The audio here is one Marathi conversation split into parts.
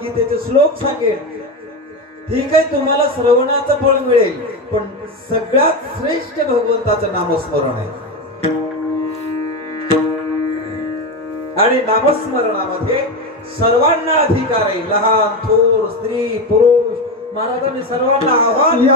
भगवद्गीतेचे श्लोक सांगेन, ठीक आहे, तुम्हाला श्रवणाचं फळ मिळेल, पण सगळ्यात श्रेष्ठ भगवंताचं नामस्मरण आहे. आणि नामस्मरणामध्ये सर्वांना अधिकार आहे, लहान थोर स्त्री पुरुष. महाराजांनी सर्वांना आव्हान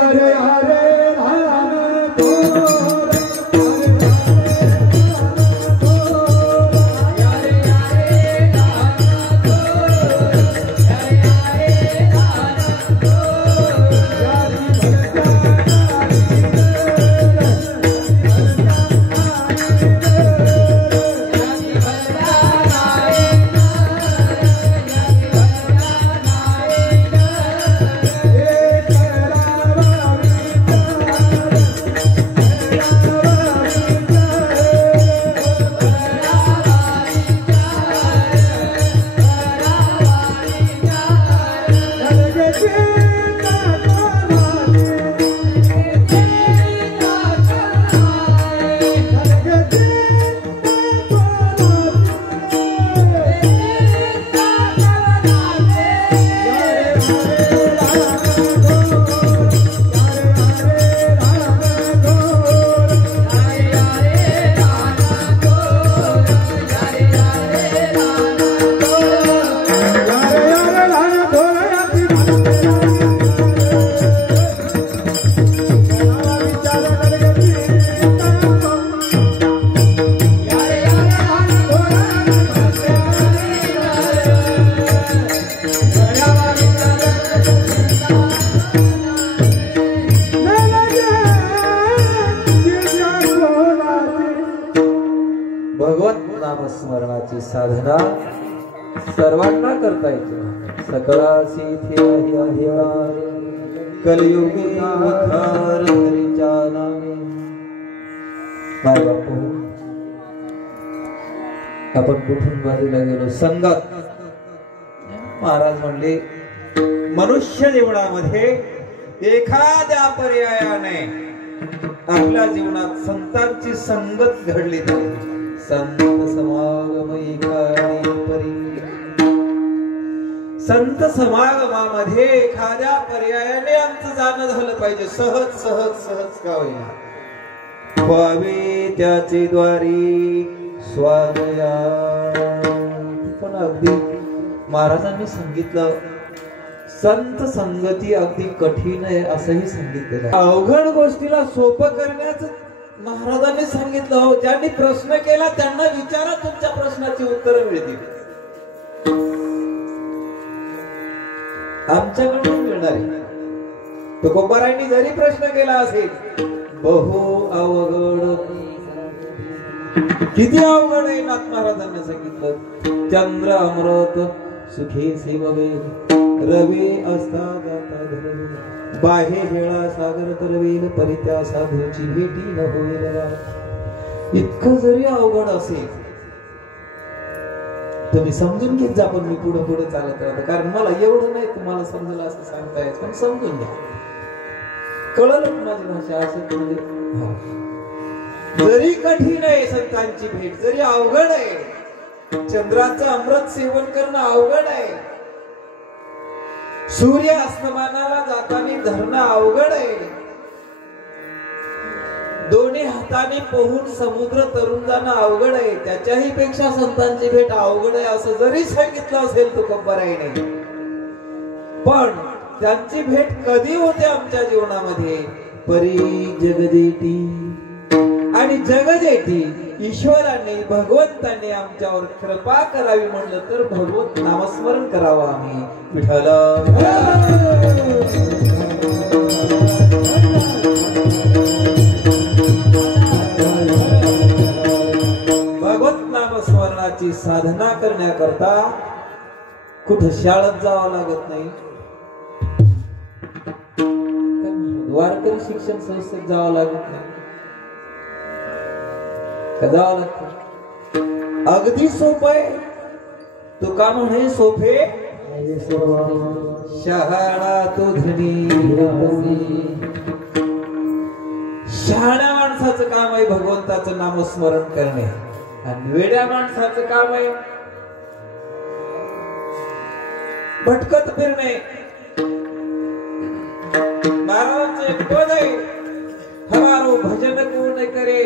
नामस्मरणाची साधना सर्वांना करता येते. सकळासी अधिकार कलियुगी उद्धार हरीच्या नामे. माय बापू, आपण कुठून बाजूला गेलो? संगत. महाराज म्हणले मनुष्य जीवनामध्ये एखाद्या पर्यायाने आपल्या जीवनात संतांची संगत घडली पाहिजे. संत समागमयी परी. संत समागमामध्ये एखाद्या पर्यायाने आमचं जाणं झालं पाहिजे. सहज सहज सहज का होईना. व्हावे त्याचे द्वारी स्वागया. पण अगदी महाराजांनी सांगितलं संत संगती अगदी कठीण आहे असंही सांगितलेलं. अवघड गोष्टीला सोपं करण्याचं महाराजांनी सांगितलं. हो, ज्यांनी प्रश्न केला त्यांना विचारा, तुमच्या प्रश्नाची उत्तरं मिळतील. आमच्याकडून मिळणारी. तुकोबारायांनी जरी प्रश्न केला असेल, बहु अवघड. किती अवघड आहे नाथ महाराजांनी सांगितलं. चंद्र अमृत सुखे सेववे रवी असता जाता धरवे. बाहे हेळा सागर तरवेल परित्या साधूची भेटी न होईल. इतकं जरी अवघड असेल तुम्ही समजून घेत जा. पण मी पुढे पुढे चालत राहतो, कारण मला एवढं नाही तुम्हाला समजलं असं सांगता येत, पण समजून घ्या. कळलं माझी भाषा असं म्हणजे. जरी कठीण आहे संतांची भेट, जरी अवघड आहे, चंद्राचं अमृत सेवन करणं अवघड आहे, सूर्य अस्तमानाला जाताना धरणं अवघड आहे, दोन्ही हाताने पोहून समुद्र तरुण जाणं अवघड आहे, त्याच्याही पेक्षा संतांची भेट अवघड आहे असं जरी सांगितलं असेल तुकोबारायाने, पण त्यांची भेट कधी होते आमच्या जीवनामध्ये? परी जगदेटी. आणि जगदेटी ईश्वराने भगवंताने आमच्यावर कृपा करावी म्हणलं तर भगवत नामस्मरण करावं आम्ही. विठ्ठल भगवत नामस्मरणाची साधना करण्याकरता कुठं शाळेत जावं लागत नाही, वारकरी शिक्षण संस्थेत जावं लागत नाही, जावं लागत. अगदी सोपं आहे. तुका म्हणे सोपे शहाणा तो धनी. शहाण्या माणसाचं काम आहे भगवंताचं नामस्मरण करणे, आणि वेड्या माणसाचं काम आहे भटकत फिरणे महाराजांचे पद आहे, हमारो भजन कौन करे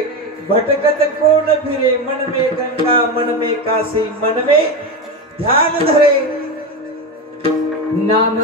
भटकत कौन फिरे, मन में गंगा मन में काशी मन में ध्यान धरे। नाम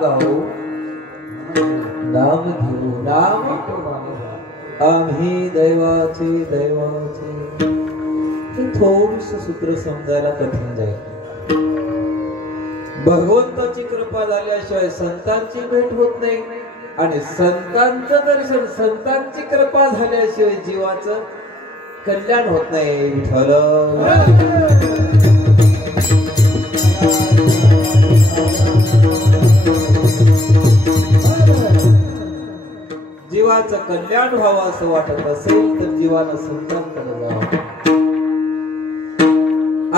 गाऊ नाम घेऊ नाम गाओ नाम घेऊ नाम आम्ही दैवाचे दैवाचे। हे थोडस सूत्र समजायला कठीण जाईल। भगवंताची कृपा झाल्याशिवाय संतांची भेट होत नाही आणि संतांचं दर्शन संतांची कृपा झाल्याशिवाय जीवाचं कल्याण होत नाही। विठ्ठल जीवाचं कल्याण व्हावं असं वाटत असेल तर जीवानं संतांकडे जावं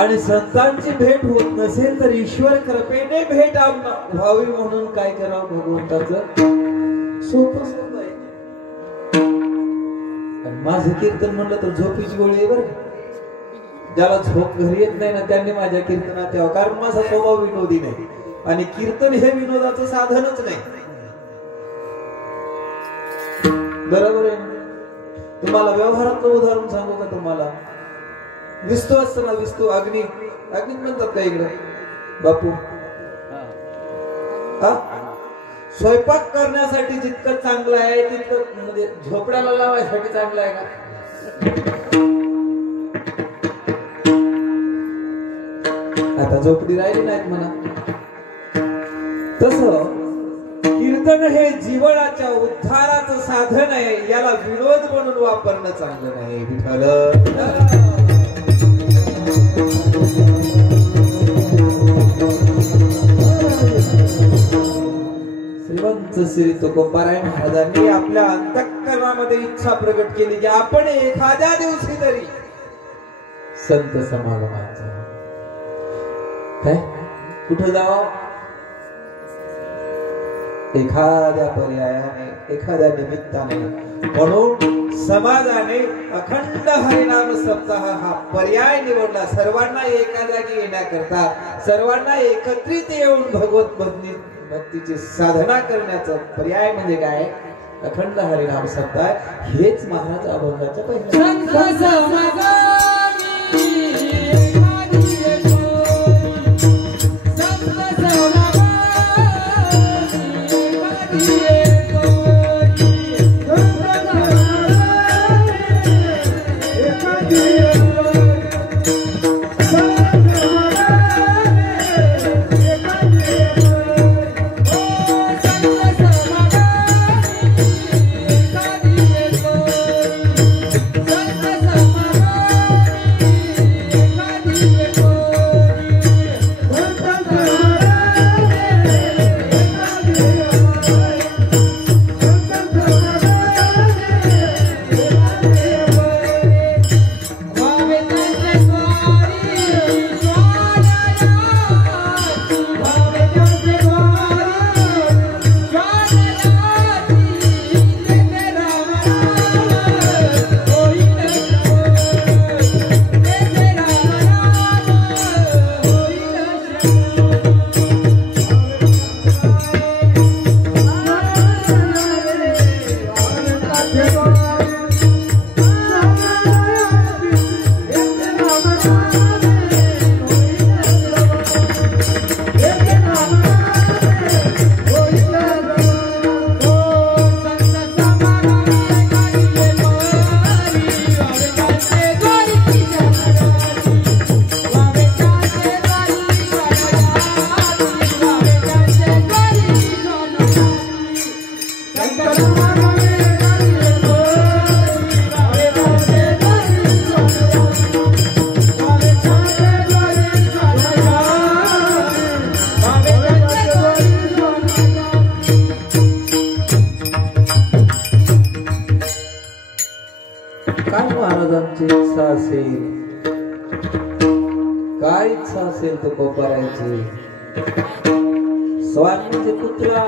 आणि संतांची भेट होत नसेल तर ईश्वर कृपेने भेट व्हावी म्हणून काय करावं भगवंताचं सोपं सोपं आहे। माझं कीर्तन म्हणलं तर झोपीची गोळी आहे बरं। ज्याला झोप घरी येत नाही ना त्यांनी माझ्या कीर्तनात यावं, कारण माझा स्वभाव विनोदी नाही आणि कीर्तन हे विनोदाचं साधनच नाही। बरोबर आहे। तुम्हाला व्यवहारातलं उदाहरण सांगू का तुम्हाला? विस्तू असतं ना, विस्तू अग्नी अग्नी म्हणतात का इकडे बापू? स्वयंपाक करण्यासाठी जितकं चांगलं आहे तितकं म्हणजे झोपड्याला लावायसाठी चांगलं आहे का? आता झोपडी राहिली नाहीत म्हणा। तसं कीर्तन हे जीवनाच्या उद्धाराचं साधन आहे, याला विनोद म्हणून वापरणं चांगलं नाही। विठ्ठल श्रीमंत श्री तुकोबाराय महाराजांनी आपल्या अंतःकरणामध्ये इच्छा प्रकट केली की आपण एखाद्या दिवशी तरी संत समागमात काय कुठं जावं, एखाद्या पर्यायाने एखाद्या निमित्ताने। म्हणून समाजाने अखंड हरिनाम सप्ताह हा पर्याय निवडला, सर्वांना एका जागी येण्याकरता, सर्वांना एकत्रित येऊन भगवत भक्तीची साधना करण्याचा पर्याय म्हणजे काय? अखंड हरिनाम सप्ताह। हेच महाराज अभंगाच्या पहिल्या तुमची इच्छा असेल, काय इच्छा असेल तो कोपरायची. स्वामीचे कुत्रा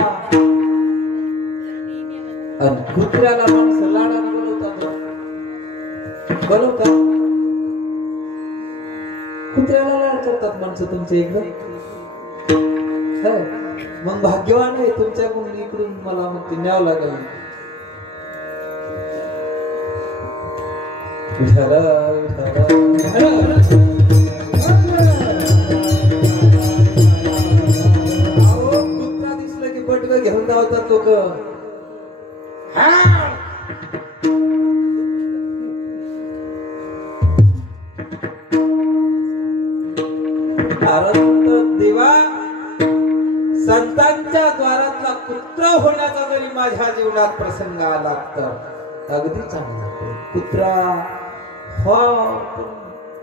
आणि कुत्र्याला माणसं लाडाने बोलवतात. बोलवतात कुत्र्याला लाड करतात माणसं तुमच्या एकदम. मग भाग्यवान आहे तुमच्याकडून इकडून मला मग ते न्यावं लागेल. कुत्रा दिसलं की पटकन घेऊन धावतात लोक. देवा, संतांच्या द्वारातला कुत्रा होण्याचा जरी माझ्या जीवनात प्रसंग आला तर अगदी चांगला. कुत्रा हो,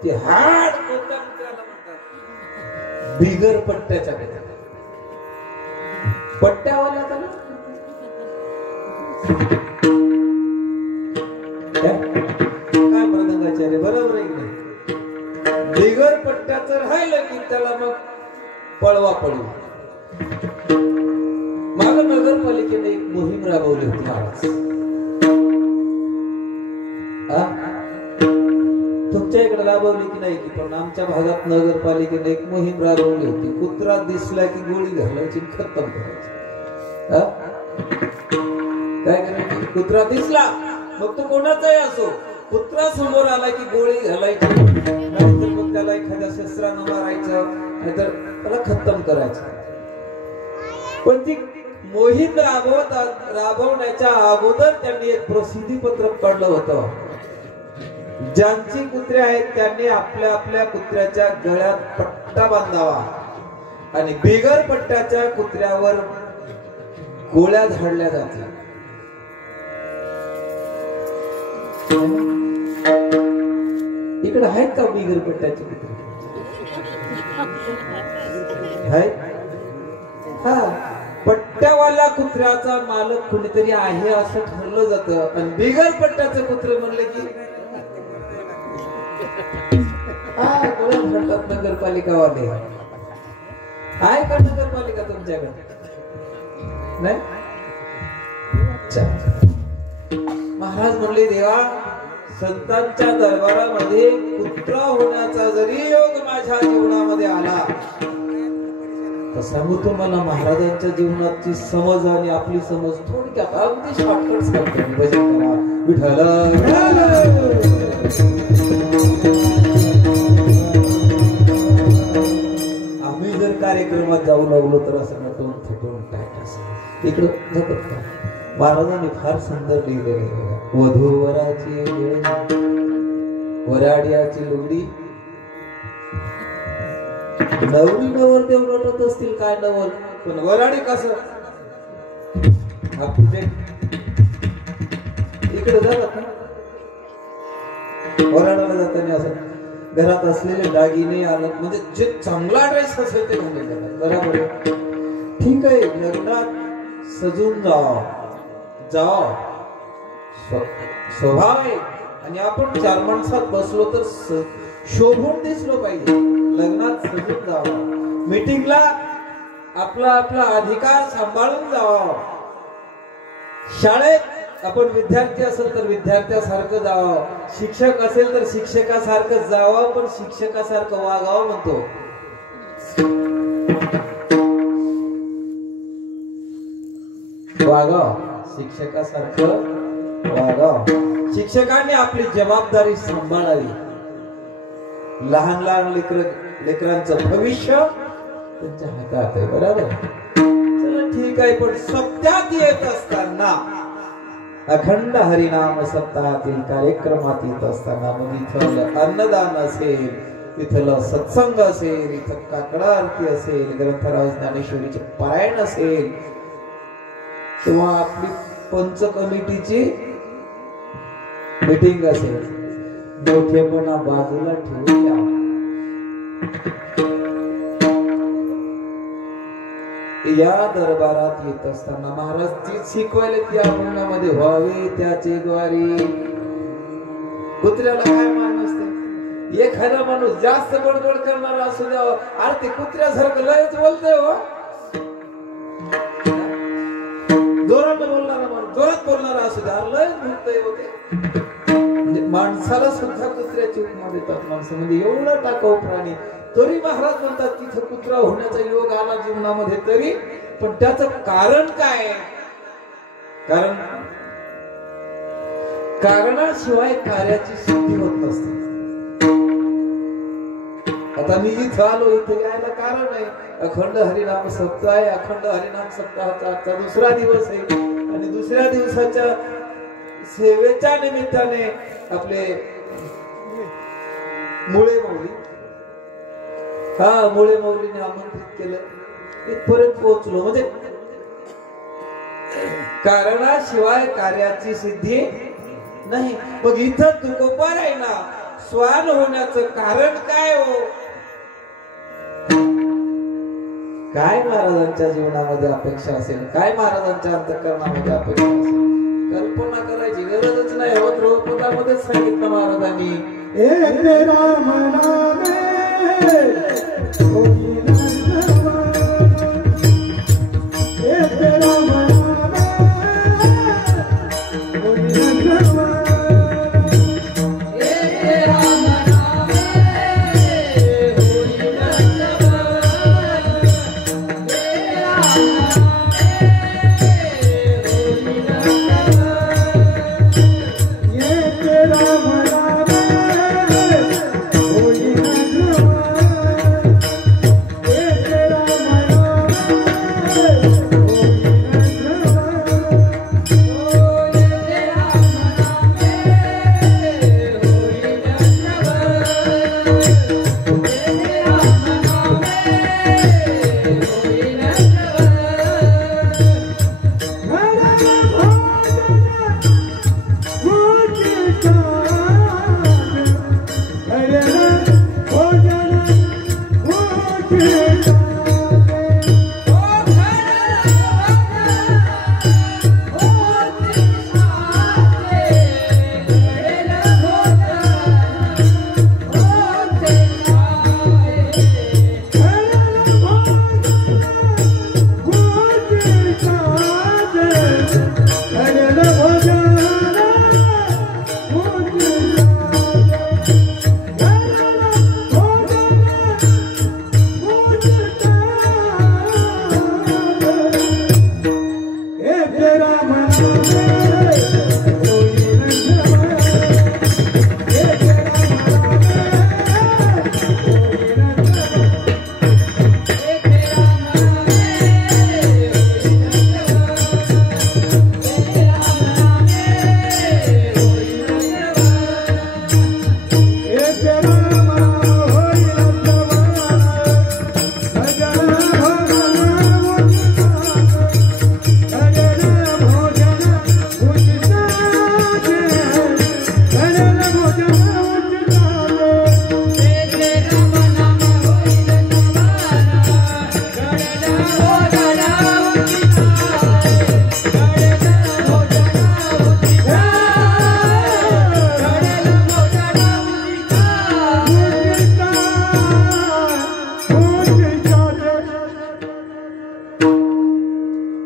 ते हाड कोणत्या कुत्र्याला म्हणतात? बिगर पट्ट्याच्या पट्ट्यावाल्याचा ना. काय मृदंगाचार्य बरोबर आहे की नाही? बिगर पट्ट्याचं राहिलं की त्याला मग पळवा पडू. माग नगरपालिकेने एक मोहीम राबवली होती महाराज. तुमच्या इकडे राबवली की नाही की, पण आमच्या भागात नगरपालिकेने एक मोहीम राबवली होती. कुत्रा दिसला की गोळी घालायची, खतम करायची. काय करायची? कुत्रा दिसला मग तो कोणाचाही असो, कुत्रा समोर आला की गोळी घालायची, नाहीतर मग त्याला एखाद्या शस्त्रानं मारायचं, नाहीतर त्याला खतम करायचं. पण ती मोहीम राबवण्याच्या अगोदर त्यांनी एक प्रसिद्धी पत्रक काढलं होतं. ज्यांची कुत्रे आहेत त्यांनी आपल्या आपल्या कुत्र्याच्या गळ्यात पट्टा बांधावा आणि बिगर पट्ट्याच्या कुत्र्यावर गोळ्या झाडल्या जातील. इकडे आहेत का बिगर पट्ट्याचे कुत्रे? आहेत. हा, पट्ट्यावाल्या कुत्र्याचा मालक कुणीतरी आहे असं ठरलं जातं, आणि बिगर पट्ट्याचं कुत्रे म्हणले की गोळ्या झाडतात नगरपालिकावाले. आहे का नगरपालिका तुमच्याकडे? नाही. महाराज म्हणले, देवा, संतांच्या दरबारामध्ये कुत्रा होण्याचा जरी योग माझ्या जीवनामध्ये आला तर सांगू तुम्हाला, महाराजांच्या जीवनाची समज आणि आपली समज थोडक्यात अगदी शॉर्टकट सांगतो. भजन करा विठ्ठल. आम्ही जर कार्यक्रमात जाऊ लागलो तर असं नटून थटून टाकायचं. इकडं जपत का महाराजांनी फार सुंदर लिहिलेलं आहे. वधूवराची वराडियाची लुगडी, नवरी नवरदेव नटत असतील काय नवर, पण वराडी कसं इकडे जातात ना. वराडाला जाताना असं घरात असलेले दागिने आलं म्हणजे जे चांगला ड्रेस असेल ते घालून जातात. बरोबर, ठीक आहे. लग्नात सजून जाव स्वभाव आहे, आणि आपण चार माणसात बसलो तर शोभून दिसलो पाहिजे. लग्नात सजून जावं, मीटिंगला आपला आपला अधिकार सांभाळून जावं. शाळेत आपण विद्यार्थी असेल तर विद्यार्थ्यासारखं जावं, शिक्षक असेल तर शिक्षकासारखं जावं, पण शिक्षकासारखं वागावं म्हणतो. वागाव शिक्षकासारखं वागाव. शिक्षकांनी आपली जबाबदारी सांभाळावी. लहान लहान लेकरांचं भविष्य त्यांच्या हातात आहे. बरोबर, चला ठीक आहे. पण सप्त्यात येत असताना, अखंड हरिनाम सप्ताहातील कार्यक्रमात येत असताना, मग इथं अन्नदान असेल, इथलं सत्संग असेल, इथं काकडा आरती असेल, ग्रंथराज ज्ञानेश्वरीचे पारायण असेल, किंवा आपली पंच कमिटीची मीटिंग असेल, मोठेपणा बाजूला ठेवूया. या दरबारात येत असताना महाराज तीच शिकवायला की आपणामध्ये व्हावे त्याचे द्वारी कुत्र्याला काय मान नसते. एखादा माणूस जास्त बडबड करणारा असू द्यावा, अरे ते कुत्र्यासारखं लयच बोलतोय हो. जोरात बोलणारा माणूस जोरात बोलणारा असू द्या, लयच बोलतोय होते. म्हणजे माणसाला सुद्धा कुत्र्याची उपमा देतात माणसं, म्हणजे एवढा टाकाऊ प्राणी. तरी महाराज म्हणतात तिथं कुत्रा होण्याचा योग आला जीवनामध्ये तरी, पण त्याचं कारण काय? कारण कारणाशिवाय कार्याची सिद्धी होत नसते. आता मी इथं आलो, इथे यायला कारण आहे. अखंड हरिनाम सप्ताह आहे. अखंड हरिनाम सप्ताहाचा आजचा दुसरा दिवस आहे आणि दुसऱ्या दिवसाच्या सेवेच्या निमित्ताने आपले मुळे माऊली, मुळे माऊलीने आमंत्रित केलं, इथपर्यंत पोहोचलो. म्हणजे कारणाशिवाय कार्याची सिद्धी नाही. मग इथं तुकोबा आहे ना, स्वान होण्याचं कारण काय हो? काय महाराजांच्या जीवनामध्ये अपेक्षा असेल, काय महाराजांच्या अंतःकरणामध्ये अपेक्षा असेल, कल्पना करायची गरजच नाही. हो ध्रुवपदामध्येच सांगितलं महाराजांनी, राम नामे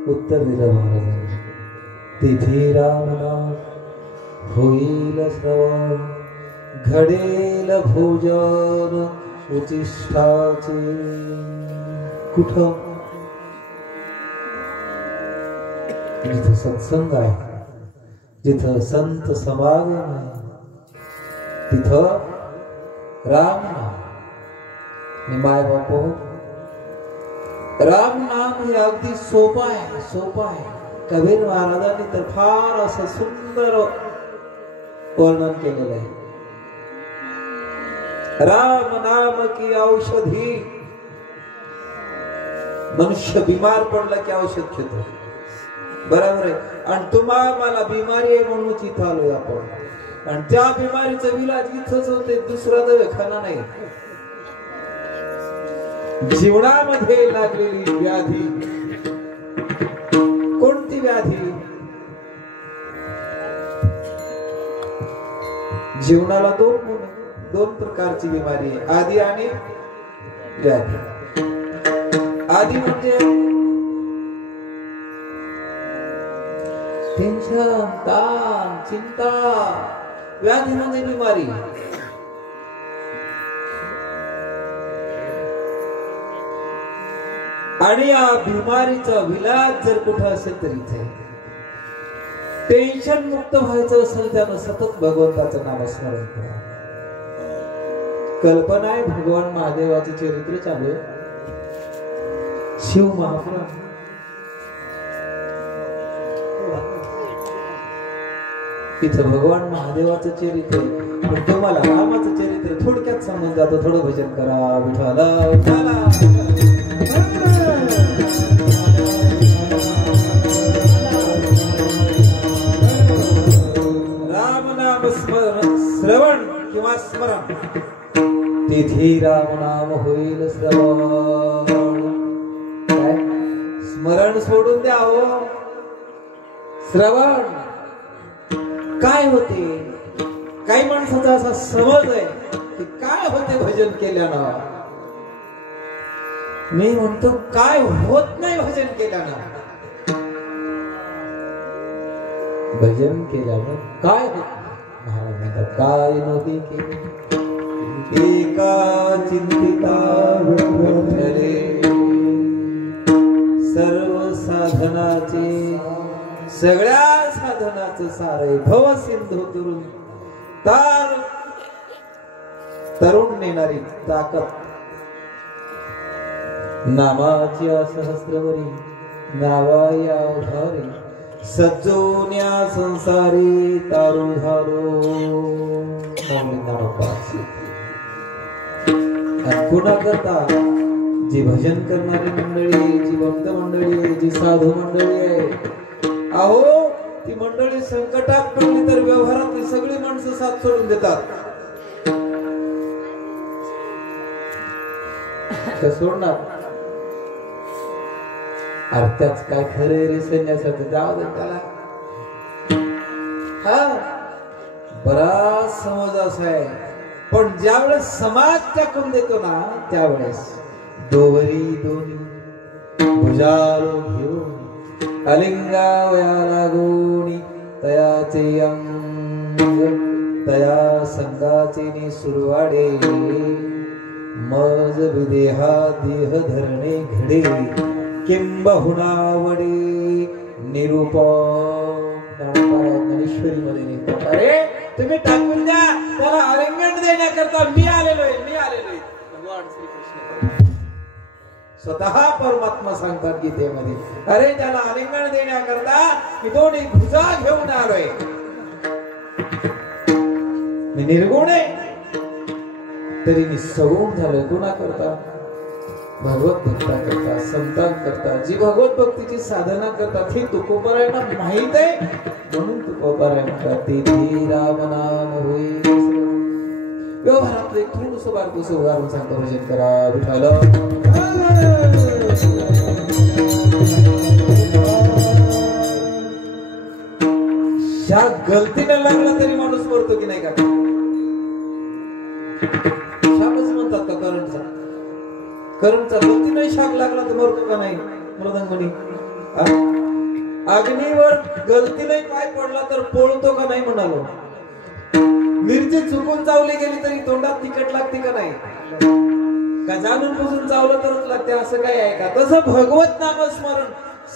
उत्तर दिलं महाराजांनी, तिथे रामनाम होईल श्रवण, घडेल भोजन उचिष्ठाचे. कुठं? जिथं सत्संग आहे, जिथं संत समागम आहे, तिथं राम नाम. माय बापू, राम नाम हे अगदी सोपं आहे, सोपं आहे. कबीर महाराजांनी तर फार असं सुंदर वर्णन केलेलं आहे. राम नाम की औषधी. मनुष्य बिमार पडला की औषध घेतो, बरोबर आहे. आणि तुम्हाला मला बिमारी आहे म्हणून इथं आलोय आपण, आणि त्या बिमारीचा विलाज इथंच होते, दुसरा दवाखाना नाही. जीवनामध्ये लागलेली व्याधी, कोणती व्याधी? जीवनाला दोन प्रकारची बिमारी आहे, आधी आणि व्याधी. आधी म्हणजे टेन्शन, ताण, चिंता. व्याधी म्हणजे बिमारी. आणि या बिमारीचा विलाज जर कुठं असेल तर इथे. टेन्शन मुक्त व्हायचं असेल त्यानं सतत भगवंताचं नामस्मरण करा. कल्पना आहे भगवान महादेवाचं चरित्र चालू आहे. शिव महापुराण. तिथं भगवान महादेवाचं चरित्र आहे, पण तुम्हाला रामाचं चरित्र थोडक्यात समजून जातं. थोडं भजन करा विठ्ठला. राम नाम श्रवण किंवा स्मरण, तिथे राम नाम होईल श्रवण. काय स्मरण सोडून द्या हो. श्रवण काय होते? काही माणसाचा असा समज आहे की काय होते भजन केल्यानं. मी म्हणतो काय होत नाही भजन केल्यानं. भजन केल्यानं काय होत? महाराज म्हणतात काय नव्हते केले एका चिंतिता विठ्ठले, सर्व साधनाचे सगळ्या साधनाचं सारे भव सिंधू तरुण तरुण नेणारी ताकद. नामाची सहस्रवरी नावाया उधारी, सज्जोन्या संसारी तारू धारो. कुणा करता? जी भजन करणारी मंडळी, जी भक्त मंडळी, जी साधू मंडळी आहे, अहो ती मंडळी संकटात पडली तर व्यवहारातली सगळी माणसं साथ सोडून देतात. सोडणार त्याच काय खरे रे संन्यासाचं जाऊ दे त्याला. हा बराच समज असा आहे, पण ज्यावेळेस समाज टाकून देतो ना त्यावेळेस दोवरी दोन्ही भुजारो घेऊन अलिंगावया लागोनी तयाचे अंग तया संगाचे सुरवाडे, मज विदेहा देह धरणे घडे किंबहुनावडे निरूप. ज्ञानेश्वरी मध्ये अरे तुम्ही टाकून द्या त्याला आलिंगन देण्याकरता मी आलेलोय. भगवान श्रीकृष्ण स्वतः परमात्मा सांगतात गीतेमध्ये, अरे त्याला आलिंगन देण्याकरता मी दोन्ही भुजा घेऊन आलोय. मी निर्गुण आहे तरी मी सगुण झालोय. गुणा करता भगवत भक्ता करता, संतान करता, जी भगवत भक्तीची साधना करतात हे तुकोबारायांना माहित आहे म्हणून तुकोबाराय म्हणतात तेथे राम नाम होईल. व्यवहारातलं एक थोडंसं बारकोसं उदाहरण सांगतो. भजन करा विठ्ठल. ह्या गलतीने लागला तरी माणूस मरतो की नाही का? शापच म्हणतात का करंटचा गलतीने शाप लागला तर मरतो का नाही? मृदंगनी अग्नीवर गलतीने पाय पडला तर पोळतो का नाही म्हणालो. मिरची चुकून चावली गेली तरी तोंडात तिखट लागते का नाही? का जाणून बुजून चावलं तरच लागते असं काय आहे का? तसं भगवत नामस्मरण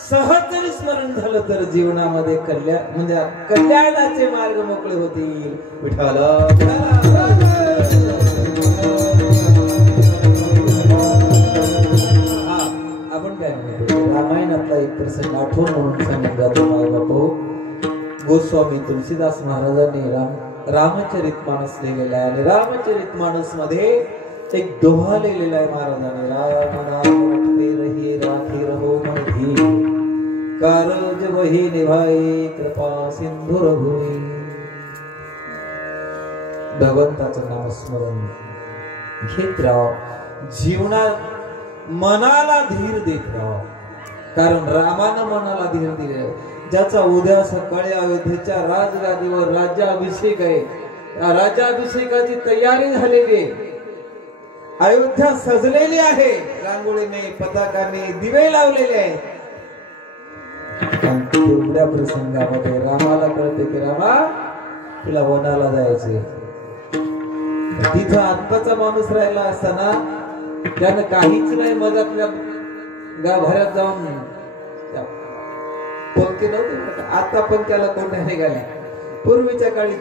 सहज जरी स्मरण झालं तर जीवनामध्ये म्हणजे कल्याणाचे मार्ग मोकळे होतील. विठ्ठल आपण काय म्हणतो, रामायणातला एक प्रसंग आठवण म्हणून सांगून जातो. माय बापू गोस्वामी तुलसीदास महाराजांनी रामचरितमानस लिहिलेला आहे आणि रामचरितमानस मध्ये एक दोहा लिहिलेला आहे महाराजांनी. राम नाम रटते रही राखी रहो मन धी, कारज वही निभाई कृपा सिंधु रघुवी. भगवंताचं नामस्मरण घेत राहा, जीवनात मनाला धीर देत राहा. कारण रामानं मनाला धीर दिले. ज्याचा उद्या सकाळी अयोध्येच्या राजगादीवर राज्याभिषेक आहे, राज्याभिषेकाची तयारी झालेली आहे. अयोध्या सजलेली आहे. रांगोळीने, पताकाने दिवे लावलेले आहेत. तेवढ्या प्रसंगामध्ये रामाला कळते की रामा तुला वनाला जायचे. तिथं आत्ताचा माणूस राहिला असताना त्यानं काहीच नाही मधातल्या गाभाऱ्यात जाऊन पंक्ती नव्हती. आता पण त्याला कोण निघाल्या. पूर्वीच्या काळी